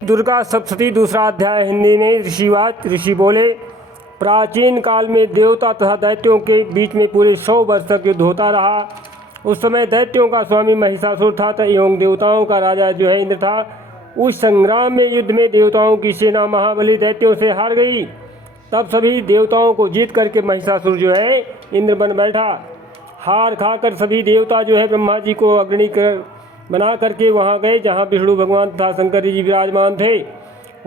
दुर्गा सप्तशती दूसरा अध्याय हिंदी में ऋषिवाद। ऋषि बोले, प्राचीन काल में देवता तथा दैत्यों के बीच में पूरे 100 वर्ष तक युद्ध होता रहा। उस समय दैत्यों का स्वामी महिषासुर था एवं देवताओं का राजा जो है इंद्र था। उस संग्राम में युद्ध में देवताओं की सेना महाबली दैत्यों से हार गई। तब सभी देवताओं को जीत करके महिषासुर जो है इंद्र बन बैठा। हार खाकर सभी देवता जो है ब्रह्मा जी को अग्रणी बना करके वहाँ गए जहाँ विष्णु भगवान तथा शंकर जी विराजमान थे।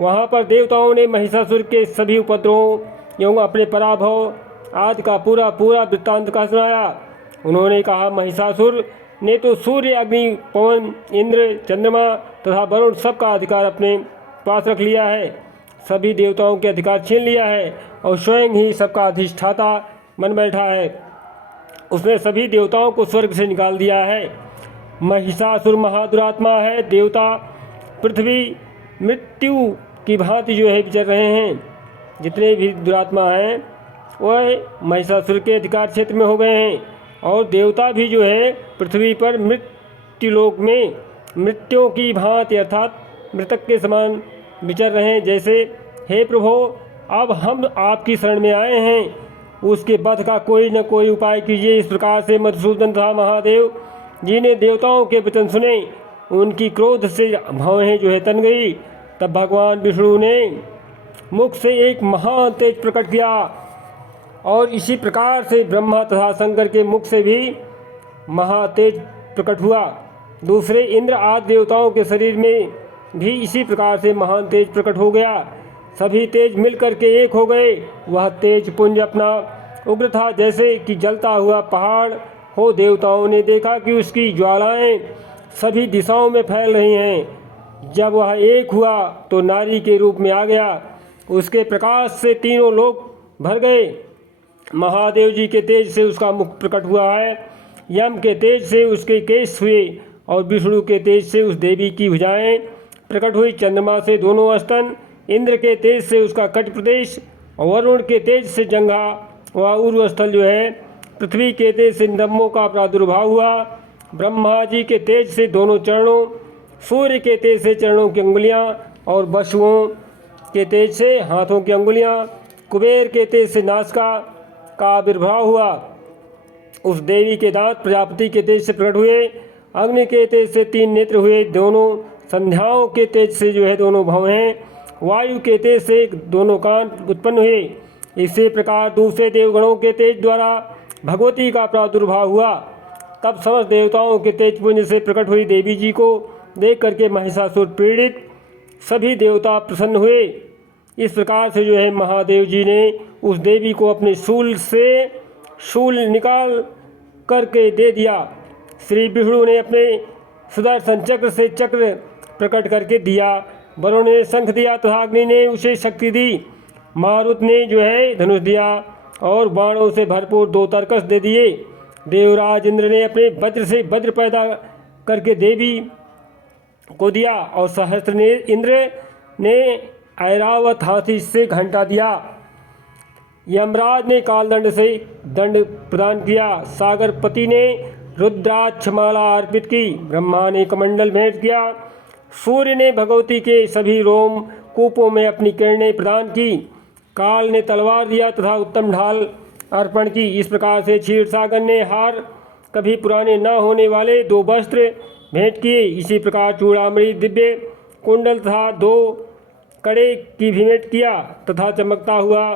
वहाँ पर देवताओं ने महिषासुर के सभी उपद्रवों एवं अपने पराभव आदि का पूरा वृत्तांत का सुनाया। उन्होंने कहा, महिषासुर ने तो सूर्य, अग्नि, पवन, इंद्र, चंद्रमा तथा वरुण सबका अधिकार अपने पास रख लिया है। सभी देवताओं के अधिकार छीन लिया है और स्वयं ही सबका अधिष्ठाता बन बैठा है। उसने सभी देवताओं को स्वर्ग से निकाल दिया है। महिषासुर महादुरात्मा है। देवता पृथ्वी मृत्यु की भांति जो है विचर रहे हैं। जितने भी दुरात्मा हैं वह महिषासुर के अधिकार क्षेत्र में हो गए हैं और देवता भी जो है पृथ्वी पर मृत्युलोक में मृत्यों की भांति अर्थात मृतक के समान विचर रहे हैं। जैसे, हे प्रभु, अब हम आपकी शरण में आए हैं, उसके वध का कोई न कोई उपाय कीजिए। इस प्रकार से मधुसूदन तथा महादेव जी ने देवताओं के वचन सुने। उनकी क्रोध से भवें जो है तन गई। तब भगवान विष्णु ने मुख से एक महान तेज प्रकट किया और इसी प्रकार से ब्रह्मा तथा शंकर के मुख से भी महातेज प्रकट हुआ। दूसरे इंद्र आदि देवताओं के शरीर में भी इसी प्रकार से महान तेज प्रकट हो गया। सभी तेज मिलकर के एक हो गए। वह तेज पुंज अपना उग्र था, जैसे कि जलता हुआ पहाड़ हो। देवताओं ने देखा कि उसकी ज्वालाएं सभी दिशाओं में फैल रही हैं। जब वह एक हुआ तो नारी के रूप में आ गया। उसके प्रकाश से तीनों लोक भर गए। महादेव जी के तेज से उसका मुख प्रकट हुआ है। यम के तेज से उसके केश हुए और विष्णु के तेज से उस देवी की भुजाएं प्रकट हुई। चंद्रमा से दोनों स्तन, इंद्र के तेज से उसका कट प्रदेश और वरुण के तेज से जंघा व उर्व स्थल जो है, पृथ्वी के तेज से नितंबों का प्रादुर्भाव हुआ। ब्रह्मा जी के तेज से दोनों चरणों, सूर्य के तेज से चरणों की अंगुलियां और वसुओं के तेज से हाथों की अंगुलियां, कुबेर के तेज से नासिका का आविर्भाव हुआ। उस देवी के दांत प्रजापति के तेज से प्रकट हुए। अग्नि के तेज से 3 नेत्र हुए। दोनों संध्याओं के तेज से जो है दोनों भवें, वायु के तेज से दोनों कान उत्पन्न हुए। इसी प्रकार दूसरे देवगणों के तेज द्वारा भगवती का प्रादुर्भाव हुआ। तब समस्त देवताओं के तेजपुंज से प्रकट हुई देवी जी को देख करके महिषासुर पीड़ित सभी देवता प्रसन्न हुए। इस प्रकार से जो है महादेव जी ने उस देवी को अपने शूल निकाल करके दे दिया। श्री विष्णु ने अपने सुदर्शन चक्र से चक्र प्रकट करके दिया। वरुण ने शंख दिया तथा अग्नि ने उसे शक्ति दी। मारुत ने जो है धनुष दिया और बाणों से भरपूर 2 तरकस दे दिए। देवराज इंद्र ने अपने वज्र से वज्र पैदा करके देवी को दिया और सहस्त्र ने इंद्र ने ऐरावत हाथी से घंटा दिया। यमराज ने कालदंड से दंड प्रदान किया। सागरपति ने रुद्राक्षमाला अर्पित की। ब्रह्मा ने कमंडल भेंट किया। सूर्य ने भगवती के सभी रोम कूपों में अपनी किरणें प्रदान की। काल ने तलवार दिया तथा उत्तम ढाल अर्पण की। इस प्रकार से क्षीरसागर ने हार कभी पुराने न होने वाले 2 वस्त्र भेंट किए। इसी प्रकार चूड़ामणि, दिव्य कुंडल तथा 2 कड़े की भी भेंट किया तथा चमकता हुआ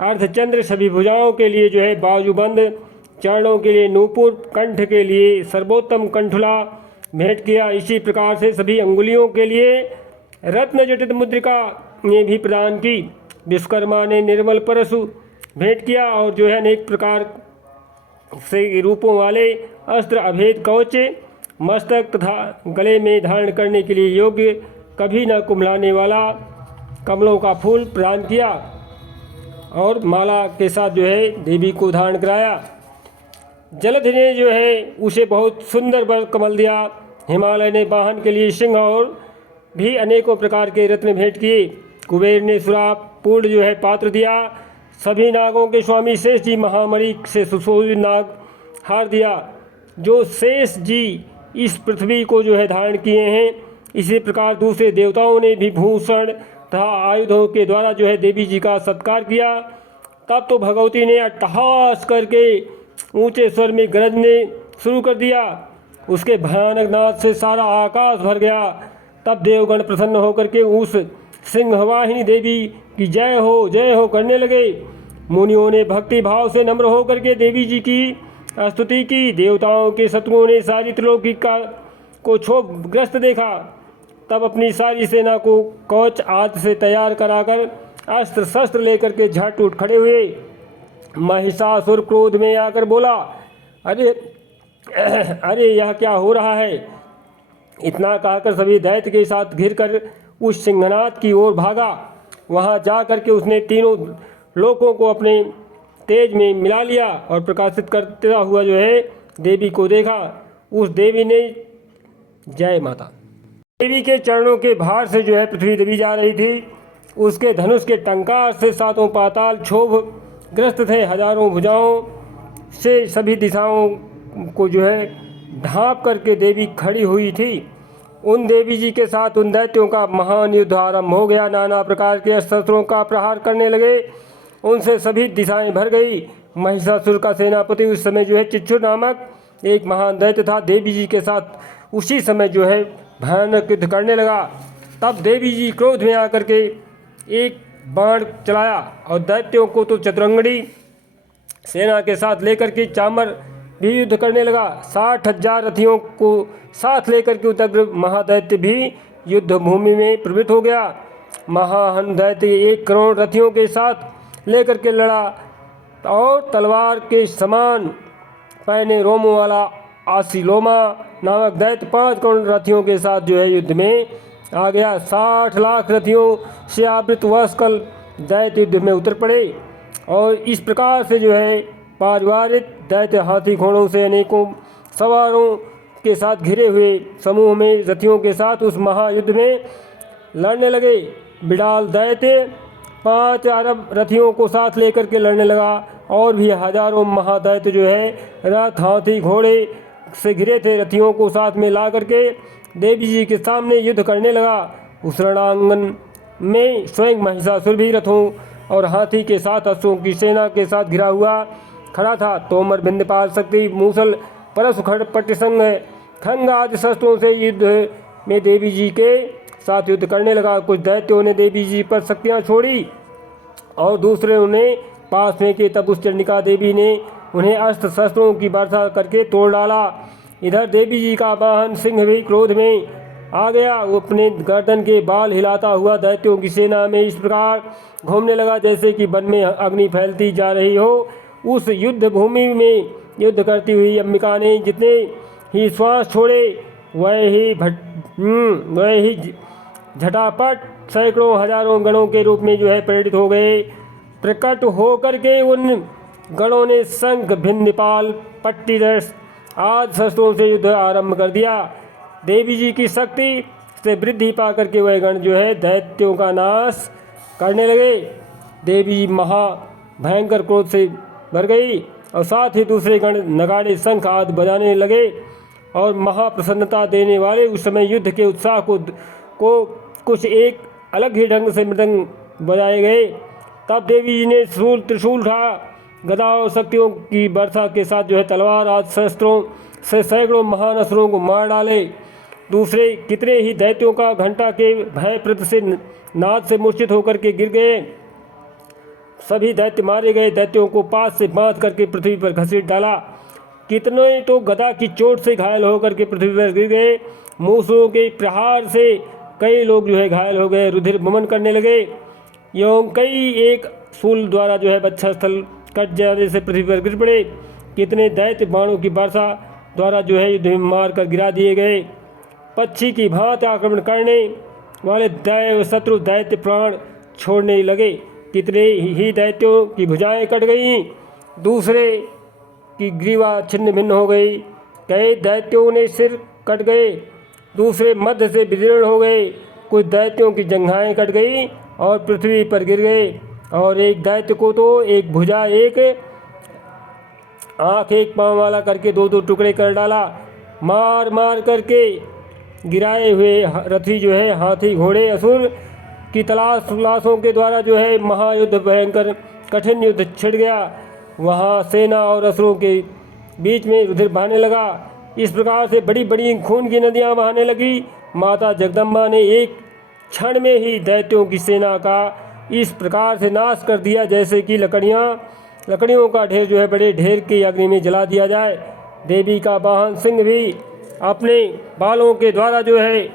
अर्धचंद्र, सभी भुजाओं के लिए जो है बाजूबंद, चरणों के लिए नूपुर, कंठ के लिए सर्वोत्तम कंठुला भेंट किया। इसी प्रकार से सभी अंगुलियों के लिए रत्न जटित मुद्रिका ने भी प्रदान की। विश्वकर्मा ने निर्मल परशु भेंट किया और जो है अनेक प्रकार से रूपों वाले अस्त्र, अभेद कवच, मस्तक तथा गले में धारण करने के लिए योग्य, कभी न कुम्हलाने वाला कमलों का फूल प्रदान किया और माला के साथ जो है देवी को धारण कराया। जलधि ने जो है उसे बहुत सुंदर वर कमल दिया। हिमालय ने वाहन के लिए सिंह और भी अनेकों प्रकार के रत्न भेंट किए। कुबेर ने सुराप पूर्ण जो है पात्र दिया। सभी नागों के स्वामी शेष जी महामणि से सुशोभित नाग हार दिया। जो शेष जी इस पृथ्वी को जो है धारण किए हैं इसी प्रकार दूसरे देवताओं ने भी भूषण तथा आयुधों के द्वारा जो है देवी जी का सत्कार किया। तब तो भगवती ने अट्टहास करके ऊंचे स्वर में गरजने शुरू कर दिया। उसके भयानक नाद से सारा आकाश भर गया। तब देवगण प्रसन्न होकर के उस सिंहवाहिनी देवी की जय हो करने लगे। मुनियों ने भक्ति भाव से नम्र होकर के देवी जी की स्तुति की। देवताओं के शत्रुओं ने सारी त्रिलोकी को क्षोभग्रस्त देखा। तब अपनी सारी सेना को कवच आदि से तैयार कराकर अस्त्र शस्त्र लेकर के झट उठ खड़े हुए। महिषासुर क्रोध में आकर बोला, अरे अरे यह क्या हो रहा है। इतना कहकर सभी दैत्य के साथ घिरकर उस सिंहनाद की ओर भागा। वहां जा करके उसने तीनों लोकों को अपने तेज में मिला लिया और प्रकाशित करता हुआ जो है देवी को देखा। उस देवी ने, जय माता, देवी के चरणों के भार से जो है पृथ्वी दबी जा रही थी। उसके धनुष के टंकार से सातों पाताल क्षोभग्रस्त थे। हजारों भुजाओं से सभी दिशाओं को जो है ढांप करके देवी खड़ी हुई थी। उन देवी जी के साथ उन दैत्यों का महान युद्ध आरंभ हो गया। नाना प्रकार के शस्त्रों का प्रहार करने लगे। उनसे सभी दिशाएं भर गई। महिषासुर का सेनापति उस समय जो है चिच्छुर नामक एक महान दैत्य था। देवी जी के साथ उसी समय जो है भयानक युद्ध करने लगा। तब देवी जी क्रोध में आकर के एक बाण चलाया और दैत्यों को तो चतुरंगड़ी सेना के साथ लेकर के चामर भी युद्ध करने लगा। 60,000 रथियों को साथ लेकर के उदग्र महादैत्य भी युद्ध भूमि में प्रवृत्त हो गया। महाहन दैत्य 1 करोड़ रथियों के साथ लेकर के लड़ा और तलवार के समान पहने रोमों वाला आसिलोमा नामक दैत्य 5 करोड़ रथियों के साथ जो है युद्ध में आ गया। 60 लाख रथियों से आवृत वस्कल दैत्य युद्ध में उतर पड़े और इस प्रकार से जो है पारिवारिक दैत्य हाथी घोड़ों से अनेकों सवारों के साथ घिरे हुए समूह में रथियों के साथ उस महायुद्ध में लड़ने लगे। बिडाल दैत्य 5 अरब रथियों को साथ लेकर के लड़ने लगा और भी हजारों महादैत्य जो है रथ हाथी घोड़े से घिरे थे रथियों को साथ में ला करके देवी जी के सामने युद्ध करने लगा। उस रणांगन में स्वयं महिषासुर भी रथों और हाथी के साथ अश्वों की सेना के साथ घिरा हुआ खड़ा था। तोमर, बिंदपाल, शक्ति, मूसल, परशु, खड़ग, संग, खंग आदि शस्त्रों से युद्ध में देवी जी के साथ युद्ध करने लगा। कुछ दैत्यों ने देवी जी पर शक्तियाँ छोड़ी और दूसरे ने पास में के। तब उस चंडिका देवी ने उन्हें अस्त्र शस्त्रों की वर्षा करके तोड़ डाला। इधर देवी जी का वाहन सिंह भी क्रोध में आ गया। वो अपने गर्दन के बाल हिलाता हुआ दैत्यों की सेना में इस प्रकार घूमने लगा जैसे कि वन में अग्नि फैलती जा रही हो। उस युद्ध भूमि में युद्ध करती हुई अंबिका ने जितने ही श्वास छोड़े वह ही झटापट सैकड़ों हजारों गणों के रूप में जो है प्रेरित हो गए। प्रकट होकर के उन गणों ने शंख, भिन्नपाल, पट्टीरस आदि शस्त्रों से युद्ध आरंभ कर दिया। देवी जी की शक्ति से वृद्धि पा करके वह गण जो है दैत्यों का नाश करने लगे। देवी जी महा भयंकर क्रोध से भर गई और साथ ही दूसरे गण नगाड़े, शंख आदि बजाने लगे और महाप्रसन्नता देने वाले उस समय युद्ध के उत्साह को कुछ एक अलग ही ढंग से मृदंग बजाए गए। तब देवी जी ने शूल, त्रिशूल उठा, गदा और शक्तियों की वर्षा के साथ जो है तलवार आदि शस्त्रों से सैकड़ों महान असुरों को मार डाले। दूसरे कितने ही दैत्यों का घंटा के भयप्रद से नाद से मूर्छित होकर के गिर गए। सभी दैत्य मारे गए। दैत्यों को पास से बांध करके पृथ्वी पर घसीट डाला। कितने तो गदा की चोट से घायल होकर के पृथ्वी पर गिर गए। मूसों के प्रहार से कई लोग जो है घायल हो गए, रुधिर बमन करने लगे। एवं कई एक शूल द्वारा जो है बच्चा स्थल कट जाने से पृथ्वी पर गिर पड़े। कितने दैत्य बाणों की वर्षा द्वारा जो है युद्ध में मार कर गिरा दिए गए। पक्षी की भांति आक्रमण करने वाले शत्रु दैत्य प्राण छोड़ने लगे। कितने ही दैत्यों की भुजाएं कट गईं, दूसरे की ग्रीवा छिन्न भिन्न हो गई। कई दैत्यों ने सिर कट गए, दूसरे मध्य से विदीर्ण हो गए। कुछ दैत्यों की जंघाएं कट गई और पृथ्वी पर गिर गए और एक दैत्य को तो एक भुजा, एक आँख, एक पाँव वाला करके 2-2 टुकड़े कर डाला। मार मार करके गिराए हुए रथी जो है हाथी घोड़े असुर की तलाशों के द्वारा जो है महायुद्ध भयंकर कठिन युद्ध छिड़ गया। वहाँ सेना और असुरों के बीच में रुधिर बहने लगा। इस प्रकार से बड़ी बड़ी खून की नदियाँ बहने लगी। माता जगदम्बा ने एक क्षण में ही दैत्यों की सेना का इस प्रकार से नाश कर दिया जैसे कि लकड़ियों का ढेर जो है बड़े ढेर की अग्नि में जला दिया जाए। देवी का वाहन सिंह भी अपने बालों के द्वारा जो है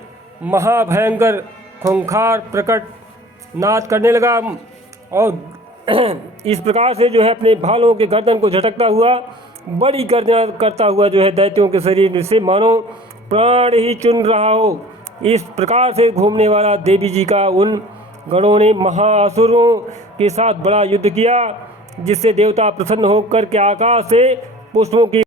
महाभयंकर खूंखार प्रकट नाद करने लगा और इस प्रकार से जो है अपने भालों के गर्दन को झटकता हुआ बड़ी गर्जना करता हुआ जो है दैत्यों के शरीर से मानो प्राण ही चुन रहा हो। इस प्रकार से घूमने वाला देवी जी का उन गणों ने महाअसुरों के साथ बड़ा युद्ध किया, जिससे देवता प्रसन्न होकर के आकाश से पुष्पों की